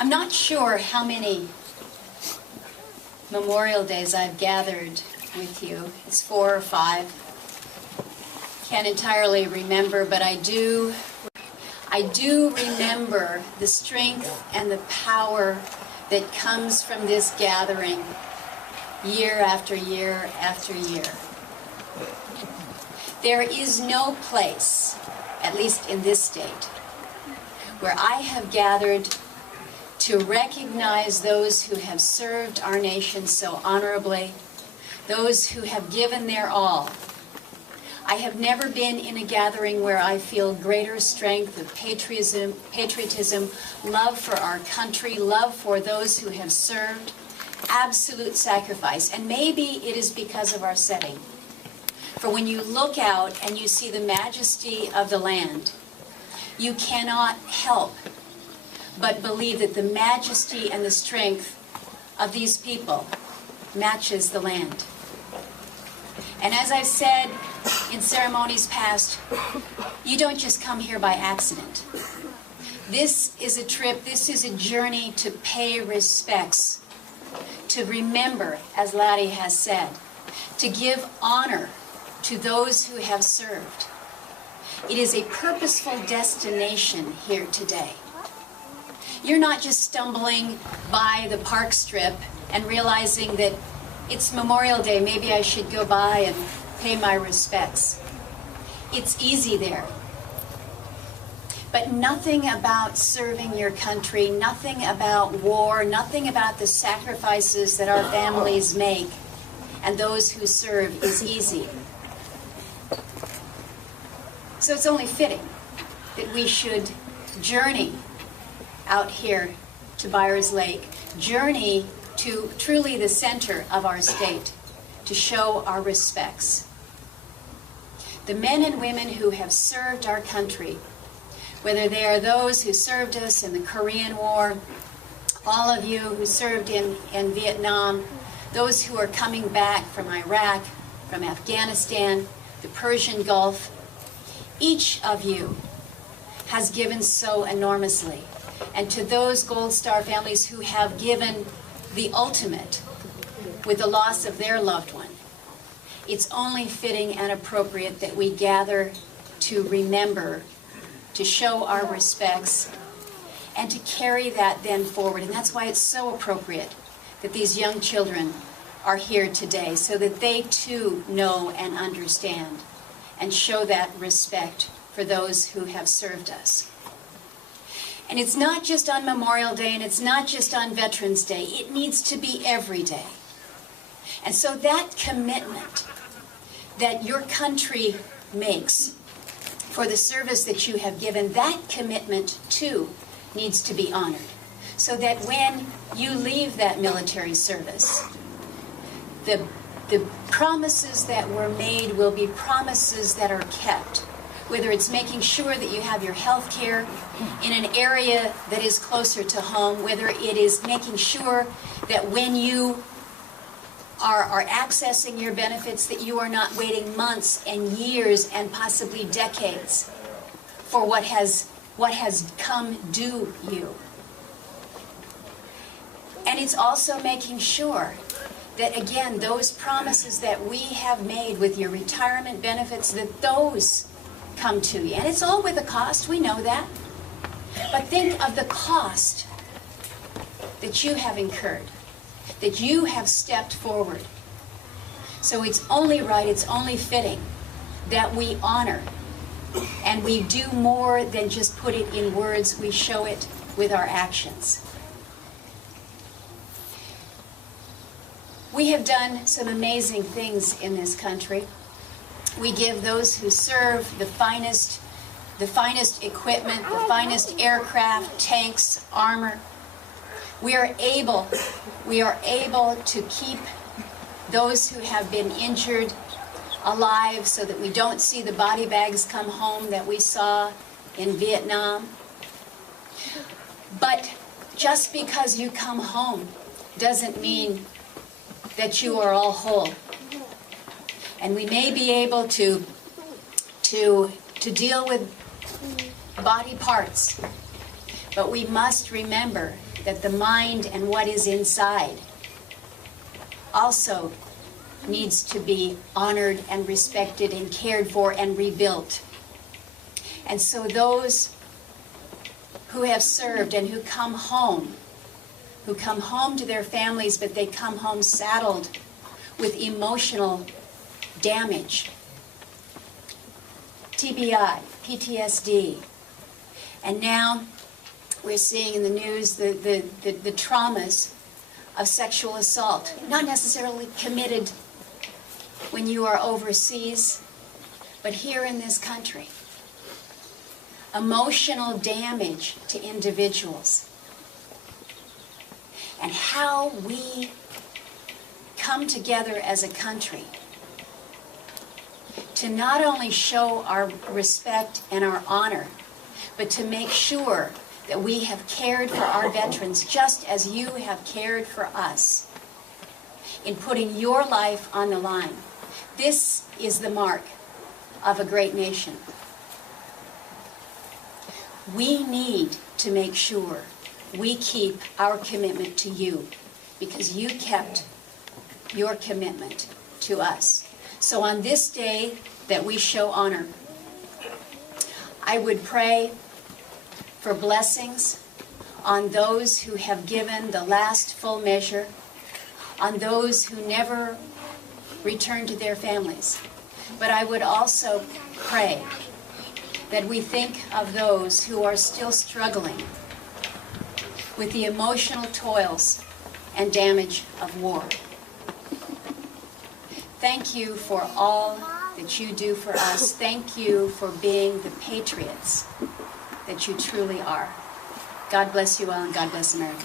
I'm not sure how many Memorial Days I've gathered with you. It's 4 or 5. Can't entirely remember, but I do remember the strength and the power that comes from this gathering year after year after year. There is no place, at least in this state, where I have gathered to recognize those who have served our nation so honorably, those who have given their all. I have never been in a gathering where I feel greater strength of patriotism, love for our country, love for those who have served, absolute sacrifice. And maybe it is because of our setting. For when you look out and you see the majesty of the land, you cannot help but believe that the majesty and the strength of these people matches the land. And as I've said in ceremonies past, you don't just come here by accident. This is a trip, this is a journey to pay respects, to remember, as Laddie has said, to give honor to those who have served. It is a purposeful destination here today. You're not just stumbling by the park strip and realizing that it's Memorial Day, maybe I should go by and pay my respects. It's easy there. But nothing about serving your country, nothing about war, nothing about the sacrifices that our families make and those who serve is easy. So it's only fitting that we should journey out here to Byers Lake, journey to truly the center of our state, to show our respects. The men and women who have served our country, whether they are those who served us in the Korean War, all of you who served in Vietnam, those who are coming back from Iraq, from Afghanistan, the Persian Gulf, each of you has given so enormously. And to those Gold Star families who have given the ultimate with the loss of their loved one, it's only fitting and appropriate that we gather to remember, to show our respects, and to carry that then forward. And that's why it's so appropriate that these young children are here today, so that they too know and understand and show that respect for those who have served us. And it's not just on Memorial Day, and it's not just on Veterans Day. It needs to be every day. And so that commitment that your country makes for the service that you have given, that commitment too needs to be honored. So that when you leave that military service, the promises that were made will be promises that are kept. Whether it's making sure that you have your health care in an area that is closer to home, whether it is making sure that when you are accessing your benefits, that you are not waiting months and years and possibly decades for what has come due you. And it's also making sure that, again, those promises that we have made with your retirement benefits, that those come to you. And it's all with a cost, we know that. But think of the cost that you have incurred, that you have stepped forward. So it's only right, it's only fitting that we honor, and we do more than just put it in words, we show it with our actions. We have done some amazing things in this country. We give those who serve the finest equipment, the finest aircraft, tanks, armor. We are able to keep those who have been injured alive so that we don't see the body bags come home that we saw in Vietnam. But just because you come home doesn't mean that you are all whole. And we may be able to deal with body parts, but we must remember that the mind and what is inside also needs to be honored and respected and cared for and rebuilt. And so those who have served and who come home to their families, but they come home saddled with emotional damage, TBI, PTSD, and now we're seeing in the news the traumas of sexual assault, not necessarily committed when you are overseas, but here in this country. Emotional damage to individuals. And how we come together as a country to not only show our respect and our honor, but to make sure that we have cared for our veterans just as you have cared for us in putting your life on the line. This is the mark of a great nation. We need to make sure we keep our commitment to you because you kept your commitment to us. So on this day that we show honor, I would pray for blessings on those who have given the last full measure, on those who never return to their families. But I would also pray that we think of those who are still struggling with the emotional toils and damage of war. Thank you for all that you do for us. Thank you for being the patriots that you truly are. God bless you all, and God bless America.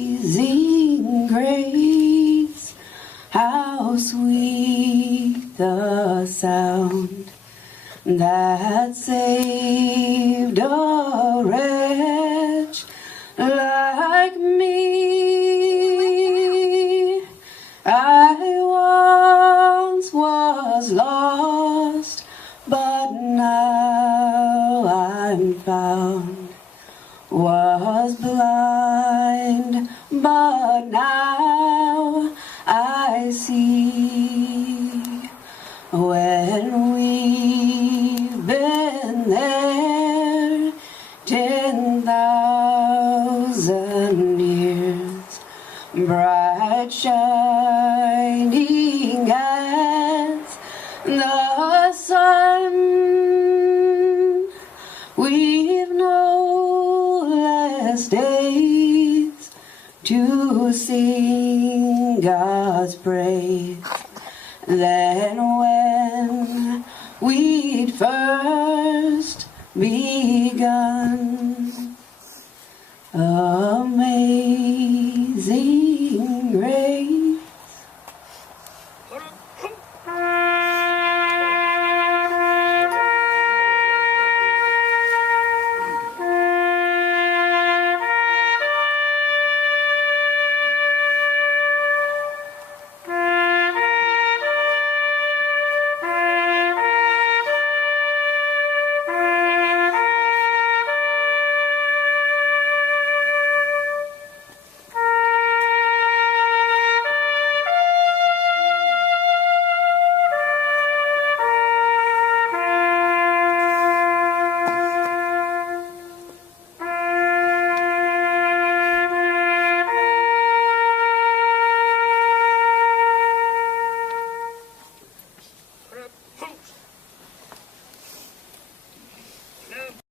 Amazing grace, how sweet the sound that saved a wretch like me. I once was lost, but now I'm found. Was blind, but now I see. When we've been there 10,000 years, bright shining as the sun, we've no days to sing God's praise than when we'd first